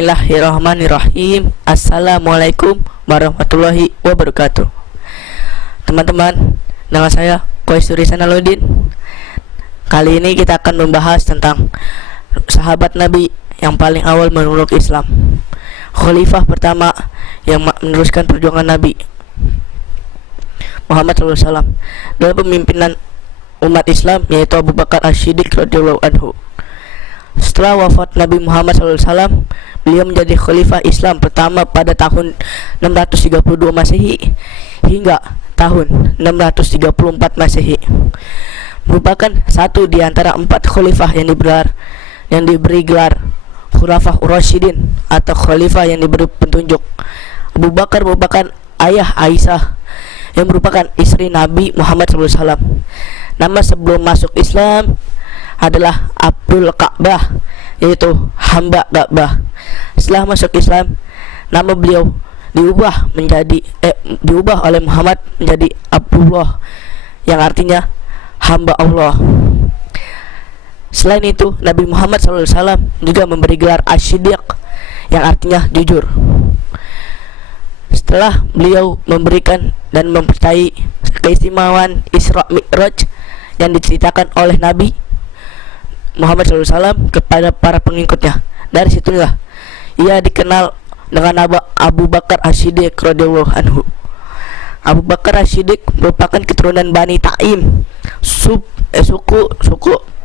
Bismillahirrahmanirrahim. Assalamualaikum warahmatullahi wabarakatuh. Teman-teman, nama saya Qaisuri Sanaludin. Kali ini kita akan membahas tentang sahabat Nabi yang paling awal memeluk Islam, khalifah pertama yang meneruskan perjuangan Nabi Muhammad SAW dalam pemimpinan umat Islam, yaitu Abu Bakar As-Siddiq radhiyallahu anhu. Setelah wafat Nabi Muhammad SAW, beliau menjadi khalifah Islam pertama pada tahun 632 Masehi hingga tahun 634 Masehi. Merupakan satu di antara 4 khalifah yang diberi gelar Khulafah Ur-Rasyidin atau khalifah yang diberi petunjuk. Abu Bakar merupakan ayah Aisyah yang merupakan istri Nabi Muhammad SAW. Nama sebelum masuk Islam adalah Abdul Ka'bah, yaitu hamba Ka'bah. Setelah masuk Islam, nama beliau diubah oleh Muhammad menjadi Abdullah, yang artinya hamba Allah. Selain itu, Nabi Muhammad SAW juga memberi gelar As-Siddiq, yang artinya jujur. Setelah beliau memberikan dan mempercayai keistimewaan Isra Mi'raj yang diceritakan oleh Nabi Muhammad SAW kepada para pengikutnya, dari situlah ia dikenal dengan Abu Bakar As-Siddiq radhiyallahu anhu. Abu Bakar As-Siddiq merupakan keturunan Bani Taim, suku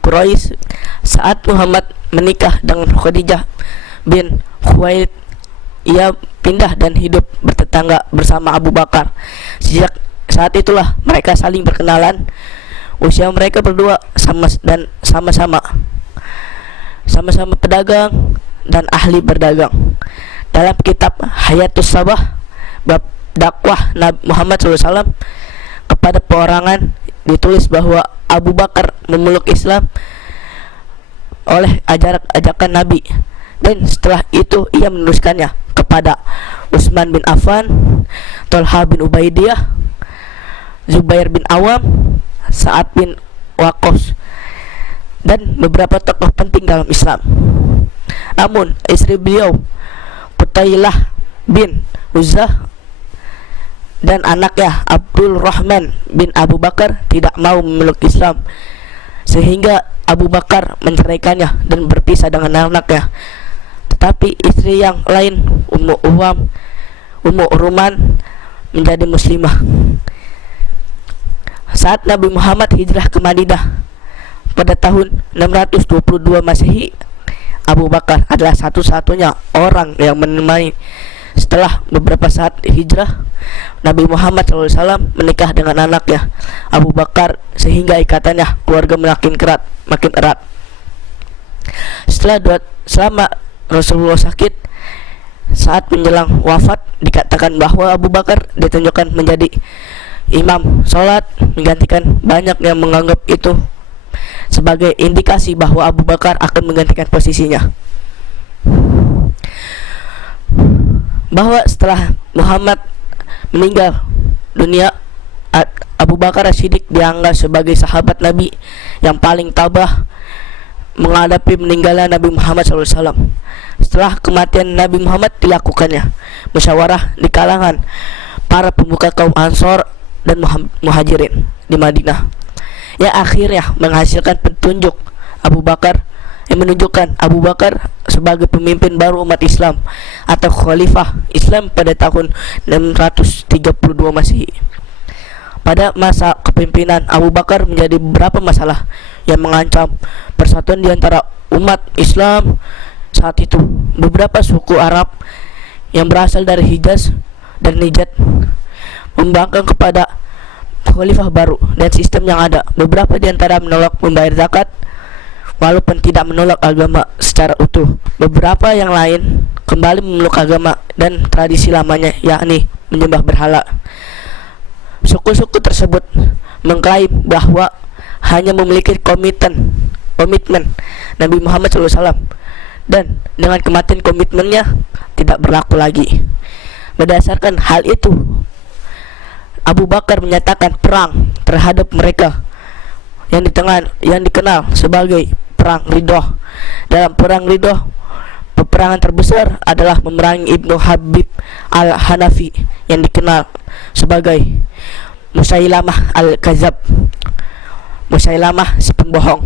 Quraisy. Saat Muhammad menikah dengan Khadijah bin Khuwailid, ia pindah dan hidup bertetangga bersama Abu Bakar. Sejak saat itulah mereka saling berkenalan. Usia mereka berdua sama-sama pedagang dan ahli berdagang. Dalam kitab Hayatus Sabah, bab dakwah Nabi Muhammad SAW kepada perorangan, ditulis bahwa Abu Bakar memeluk Islam oleh ajakan Nabi, dan setelah itu ia meneruskannya kepada Utsman bin Affan, Thalhah bin Ubaidiyah, Zubair bin Awam, Sa'ad bin Waqqas, dan beberapa tokoh penting dalam Islam. Namun istri beliau, Qutailah bin Uzzah, dan anaknya Abdul Rahman bin Abu Bakar tidak mau memeluk Islam, sehingga Abu Bakar menceraikannya dan berpisah dengan anaknya. Tetapi istri yang lain, Ummu Ruman, menjadi muslimah. Saat Nabi Muhammad hijrah ke Madinah pada tahun 622 Masehi, Abu Bakar adalah satu-satunya orang yang menemani. Setelah beberapa saat hijrah, Nabi Muhammad SAW menikah dengan anaknya Abu Bakar, sehingga ikatannya keluarga makin erat. Selama Rasulullah sakit, saat menjelang wafat, dikatakan bahwa Abu Bakar ditunjukkan menjadi imam sholat, menggantikan. Banyak yang menganggap itu sebagai indikasi bahwa Abu Bakar akan menggantikan posisinya. Bahwa setelah Muhammad meninggal dunia, Abu Bakar As-Siddiq dianggap sebagai sahabat Nabi yang paling tabah menghadapi meninggalnya Nabi Muhammad SAW. Setelah kematian Nabi Muhammad, dilakukannya musyawarah di kalangan para pemuka kaum Ansor dan Muhajirin di Madinah, yang akhirnya menghasilkan petunjuk Abu Bakar, yang menunjukkan Abu Bakar sebagai pemimpin baru umat Islam atau khalifah Islam pada tahun 632 Masehi. Pada masa kepemimpinan Abu Bakar menjadi beberapa masalah yang mengancam persatuan di antara umat Islam saat itu. Beberapa suku Arab yang berasal dari Hijaz dan Najd membangkang kepada khalifah baru dan sistem yang ada. Beberapa di antara menolak membayar zakat, walaupun tidak menolak agama secara utuh. Beberapa yang lain kembali memeluk agama dan tradisi lamanya, yakni menyembah berhala. Suku-suku tersebut mengklaim bahwa hanya memiliki komitmen Nabi Muhammad SAW, dan dengan kematian komitmennya tidak berlaku lagi. Berdasarkan hal itu, Abu Bakar menyatakan perang terhadap mereka yang dikenal sebagai perang Ridho. Dalam perang Ridho, peperangan terbesar adalah memerangi Ibnu Habib al-Hanafi yang dikenal sebagai Musailamah al-Kadzab, Musailamah si pembohong,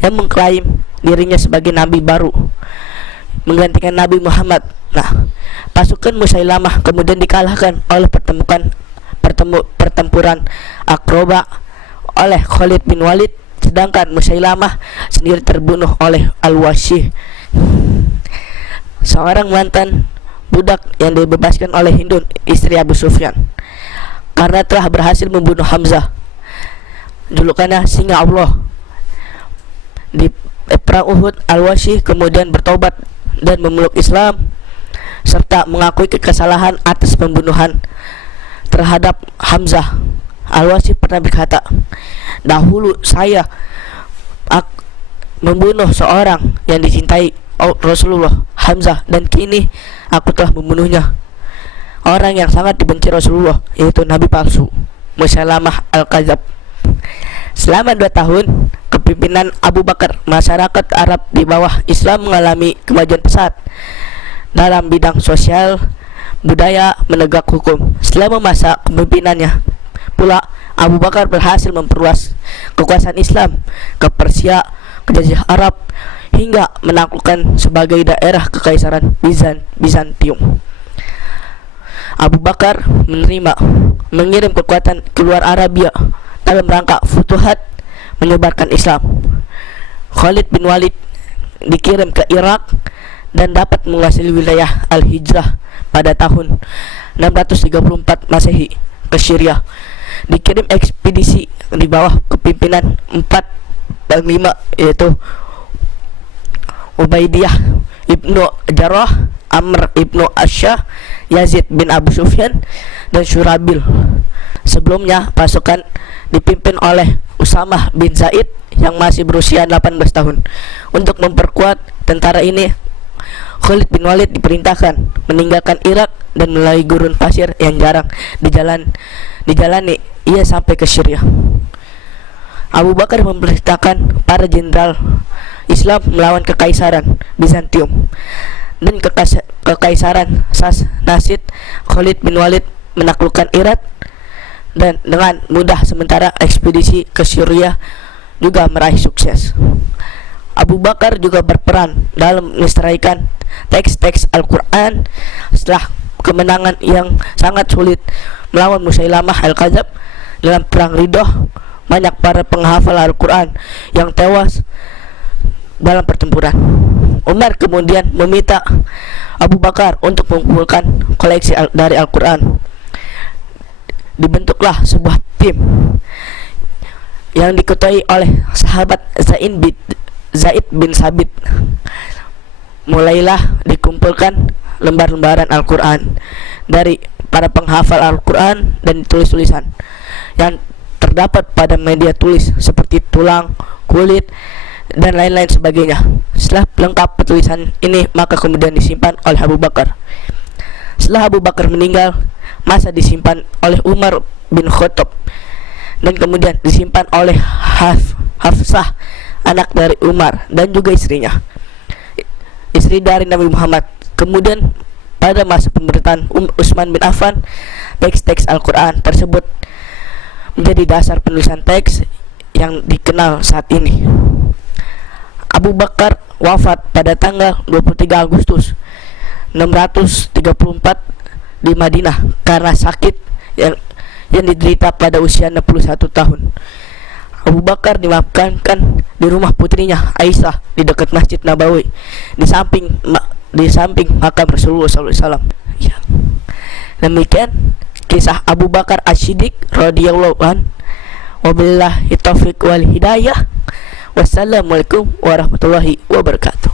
yang mengklaim dirinya sebagai nabi baru menggantikan Nabi Muhammad. Nah, pasukan Musailamah kemudian dikalahkan oleh pertempuran Aqraba oleh Khalid bin Walid, sedangkan Musailamah sendiri terbunuh oleh Al-Wasyih, seorang mantan budak yang dibebaskan oleh Hindun, istri Abu Sufyan, karena telah berhasil membunuh Hamzah, julukannya Singa Allah. Di perang Uhud, Al-Wasyih kemudian bertobat dan memeluk Islam serta mengakui kesalahan atas pembunuhan terhadap Hamzah. Al-Wasyih pernah berkata, "Dahulu saya membunuh seorang yang dicintai Rasulullah, Hamzah, dan kini aku telah membunuhnya, orang yang sangat dibenci Rasulullah, yaitu nabi palsu, Musailamah al-Kadzab." Selama 2 tahun kepemimpinan Abu Bakar, masyarakat Arab di bawah Islam mengalami kemajuan pesat dalam bidang sosial, budaya, menegak hukum. Selama masa kepemimpinannya pula, Abu Bakar berhasil memperluas kekuasaan Islam ke Persia, ke Jazirah Arab, hingga menaklukkan sebagai daerah kekaisaran Bizantium. Abu Bakar mengirim kekuatan keluar Arabia dalam rangka futuhat, menyebarkan Islam. Khalid bin Walid dikirim ke Irak dan dapat menguasai wilayah Al-Hijrah pada tahun 634 Masehi ke Syria. Dikirim ekspedisi di bawah kepimpinan 4 panglima, yaitu Ubaidiyah ibnu Jarrah, Amr ibnu Asyah, Yazid bin Abu Sufyan, dan Syurabil. Sebelumnya pasukan dipimpin oleh Usamah bin Zaid yang masih berusia 18 tahun. Untuk memperkuat tentara ini, Khalid bin Walid diperintahkan meninggalkan Irak dan melalui gurun pasir yang jarang dijalani. Ia sampai ke Syria. Abu Bakar memerintahkan para jenderal Islam melawan kekaisaran Bizantium dan kekaisaran Sassanid. Khalid bin Walid menaklukkan Irak dan dengan mudah, sementara ekspedisi ke Syria juga meraih sukses. Abu Bakar juga berperan dalam melestarikan teks-teks Al-Quran. Setelah kemenangan yang sangat sulit melawan Musailamah al-Kadzab dalam perang Riddah, banyak para penghafal Al-Quran yang tewas dalam pertempuran. Umar kemudian meminta Abu Bakar untuk mengumpulkan koleksi dari Al-Quran. Dibentuklah sebuah tim yang diketuai oleh sahabat Zaid bin Sabit. Mulailah dikumpulkan lembar-lembaran Al-Quran dari para penghafal Al-Quran dan tulis-tulisan yang terdapat pada media tulis seperti tulang, kulit, dan lain-lain sebagainya. Setelah lengkap petulisan ini, maka kemudian disimpan oleh Abu Bakar. Setelah Abu Bakar meninggal, masa disimpan oleh Umar bin Khattab dan kemudian disimpan oleh Hafsah, anak dari Umar, dan juga istrinya, istri dari Nabi Muhammad. Kemudian pada masa pemerintahan Utsman bin Affan, teks-teks Al-Quran tersebut menjadi dasar penulisan teks yang dikenal saat ini. Abu Bakar wafat pada tanggal 23 Agustus 634 di Madinah karena sakit yang diderita pada usia 61 tahun. Abu Bakar dimakamkan di rumah putrinya Aisyah di dekat Masjid Nabawi, di samping makam Rasulullah SAW. Ya. Demikian kisah Abu Bakar As-Siddiq radhiyallahu an. Wabillahi taufiq wal hidayah. Wassalamualaikum warahmatullahi wabarakatuh.